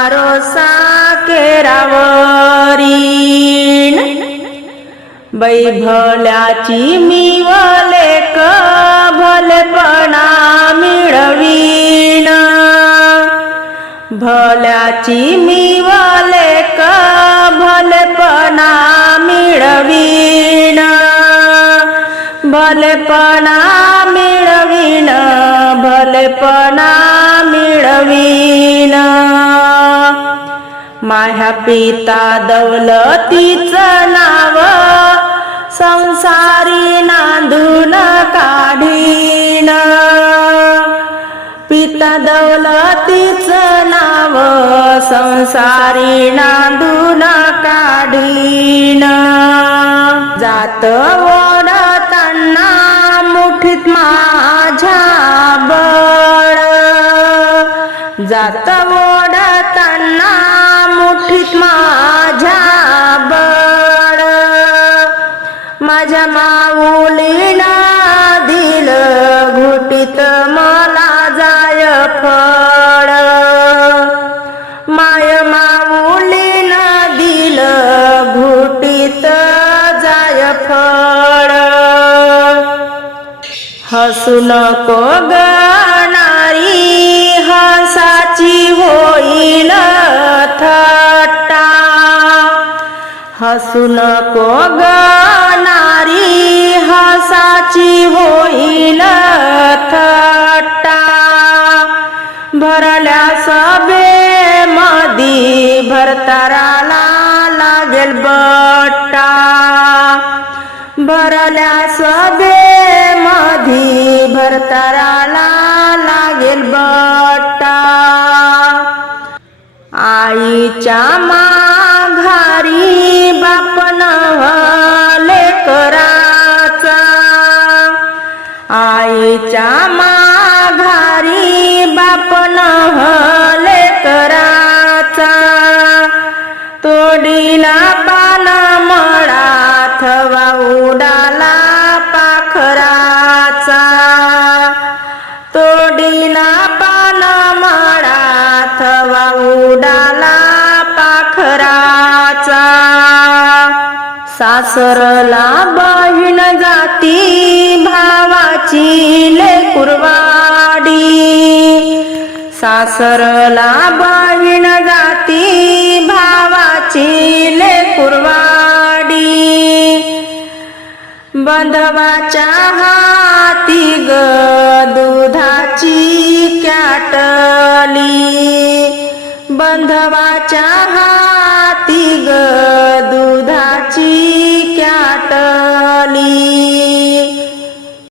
गुटी पारोसा केरावरीन बाई भल्याची मी वलेक भलेपणा मिळवीन भल्याची मी वलेक भलेपणा मिळवीन भलेपणा मिळवीन भलेपणा मिळ माझ्या पिता दौलतीचं नाव संसारी नांदून काढीन. पिता दौलतीचं नाव संसारी नांदून काढीन. जात ओढताना मुठीत माझ्या बळ. जात ओढताना मुठीत माझ्या बळ. माझ्या माऊलीला दिलं घुटीत मला जाय फळ. माय माऊलीना दिलं घुटीत जाय फळ. हसू नको गणारी हसू नको नारी हसाची होईल थट्टा. भरल्या सभे मधी भरताराला लागेल बट्टा. भरल्या सभे मधी भरताराला लागेल बट्टा. आईच्या मा आपण बापन लेकराचा तोडीला पान मळा थवा उडाला पाखराचा. तोडीला पान मळा थवा उडाला पाखराचा. सासरला बहीण जाती भावाची. सासरला बहीण जाती भावाची लेकुरवाडी बंधवाच्या हाती ग दुधाची कॅटली. बंधवाच्या